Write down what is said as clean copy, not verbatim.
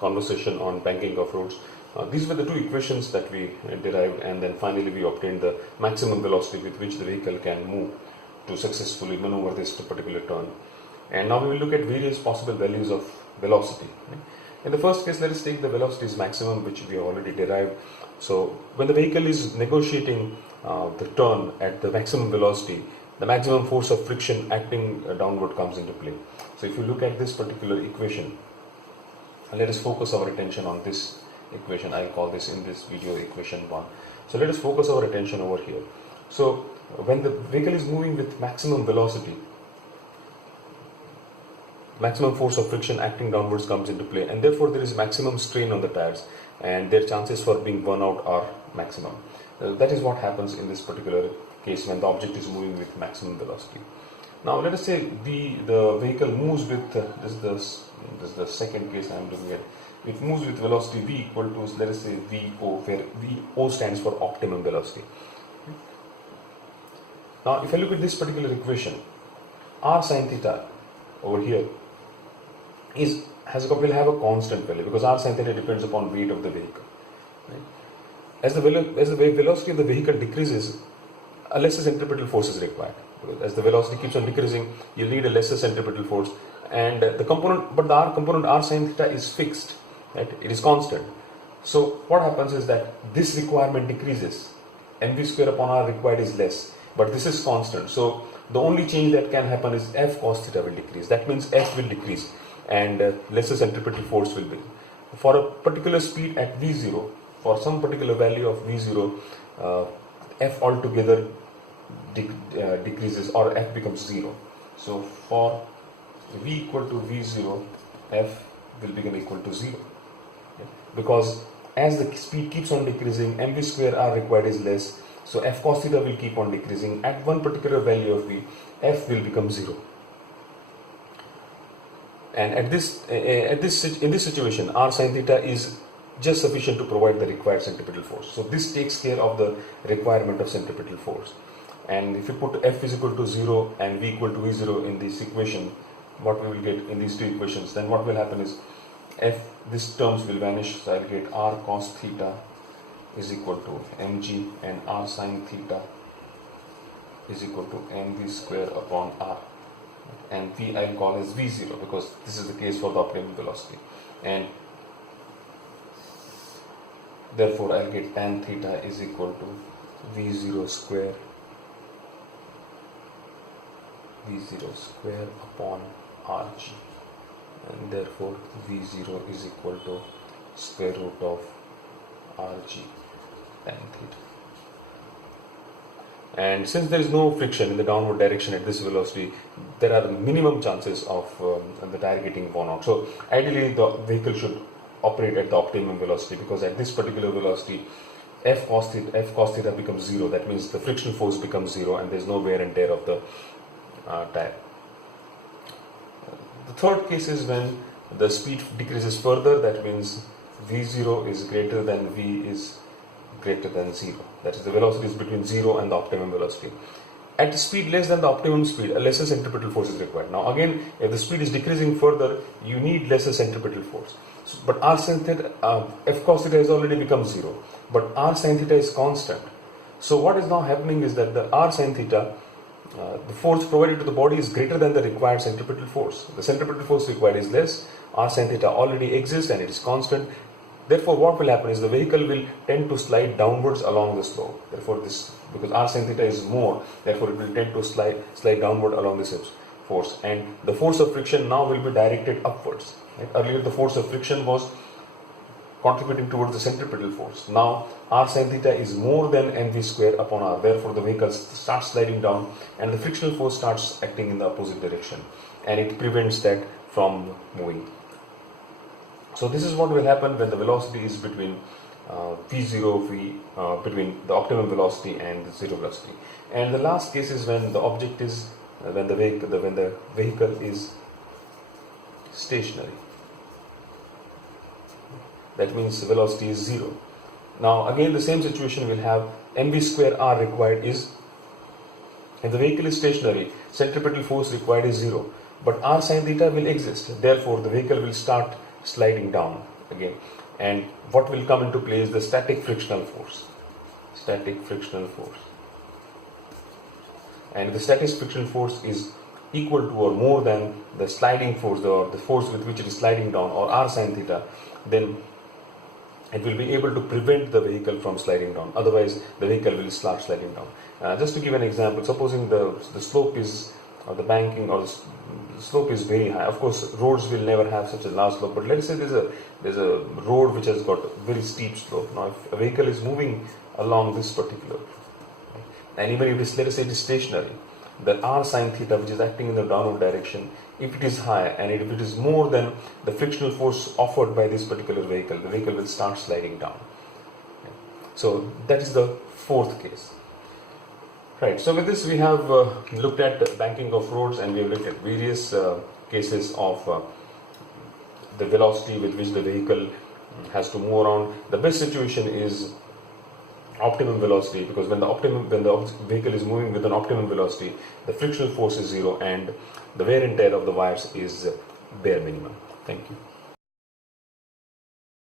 conversation on banking of roads. These were the two equations that we derived, and then finally we obtained the maximum velocity with which the vehicle can move to successfully maneuver this particular turn. And now we will look at various possible values of velocity. In the first case, let us take the velocity is maximum, which we have already derived. So when the vehicle is negotiating the turn at the maximum velocity, the maximum force of friction acting downward comes into play. So if you look at this particular equation, let us focus our attention on this equation. I'll call this in this video equation 1. So let us focus our attention over here. So when the vehicle is moving with maximum velocity, maximum force of friction acting downwards comes into play, and therefore there is maximum strain on the tires, and their chances for being burn out are maximum. That is what happens in this particular case when the object is moving with maximum velocity. Now let us say the vehicle moves with this is the second case I am looking at. It moves with velocity v equal to, let us say, VO, where VO stands for optimum velocity. Now if I look at this particular equation, r sin theta over here will have a constant value, because r sin theta depends upon weight of the vehicle. Right? As the velocity of the vehicle decreases, a lesser centripetal force is required. As the velocity keeps on decreasing, you need a lesser centripetal force, and the r component r sin theta is fixed. Right? It is constant. So what happens is that this requirement decreases. mv square upon r required is less, but this is constant. So the only change that can happen is f cos theta will decrease. That means f will decrease, and lesser centripetal force will be. For a particular speed at v0, for some particular value of v0, f altogether decreases, or f becomes 0. So for v equal to v0, f will become equal to 0. Because as the speed keeps on decreasing, mv square r required is less, so f cos theta will keep on decreasing. At one particular value of v, f will become 0. And in this situation, r sin theta is just sufficient to provide the required centripetal force. So this takes care of the requirement of centripetal force. And if you put f is equal to 0 and v equal to v0 in this equation, what we will get in these two equations, then what will happen is these terms will vanish. So I'll get r cos theta is equal to mg, and r sin theta is equal to mv square upon r, and v I'll call as v0, because this is the case for the optimum velocity, and therefore I'll get tan theta is equal to v0 square upon rg, and therefore v0 is equal to square root of rg tan theta. And since there is no friction in the downward direction at this velocity, there are minimum chances of the tire getting worn out. So ideally the vehicle should operate at the optimum velocity, because at this particular velocity f cos theta becomes 0. That means the friction force becomes 0, and there is no wear and tear of the tire. The third case is when the speed decreases further. That means v0 is greater than v is greater than 0. That is, the velocity is between 0 and the optimum velocity. At speed less than the optimum speed, a lesser centripetal force is required. Now again, if the speed is decreasing further, you need lesser centripetal force. So, but r sin theta, f cos theta has already become 0, but r sin theta is constant. So what is now happening is that the r sin theta, the force provided to the body is greater than the required centripetal force. The centripetal force required is less, r sin theta already exists and it is constant. Therefore what will happen is the vehicle will tend to slide downwards along the slope. Therefore because r sin theta is more, therefore it will tend to slide downward along this force, and the force of friction now will be directed upwards. Right? Earlier the force of friction was contributing towards the centripetal force. Now r sin theta is more than mv square upon r. Therefore the vehicle starts sliding down, and the frictional force starts acting in the opposite direction, and it prevents that from moving. So this is what will happen when the velocity is between between the optimum velocity and the zero velocity. And the last case is when the object is when the vehicle is stationary. That means the velocity is 0. Now again the same situation will have mv square r required is, if the vehicle is stationary, centripetal force required is 0, but r sin theta will exist. Therefore the vehicle will start sliding down, again. And what will come into play is the static frictional force. Static frictional force. And the static frictional force is equal to or more than the sliding force, or the force with which it is sliding down, or r sine theta, then it will be able to prevent the vehicle from sliding down. Otherwise, the vehicle will start sliding down. Just to give an example, supposing the slope is, or the banking or the slope is very high. Of course, roads will never have such a large slope, but let's say there's a road which has got very steep slope. Now, if a vehicle is moving along this particular, and even if it is, let us say it is stationary, the r sine theta, which is acting in the downward direction, if it is high and if it is more than the frictional force offered by this particular vehicle, the vehicle will start sliding down. So that is the fourth case. Right, so with this we have looked at banking of roads, and we have looked at various cases of the velocity with which the vehicle has to move around. The best situation is optimum velocity, because when the vehicle is moving with an optimum velocity, the frictional force is zero and the wear and tear of the wires is bare minimum. Thank you.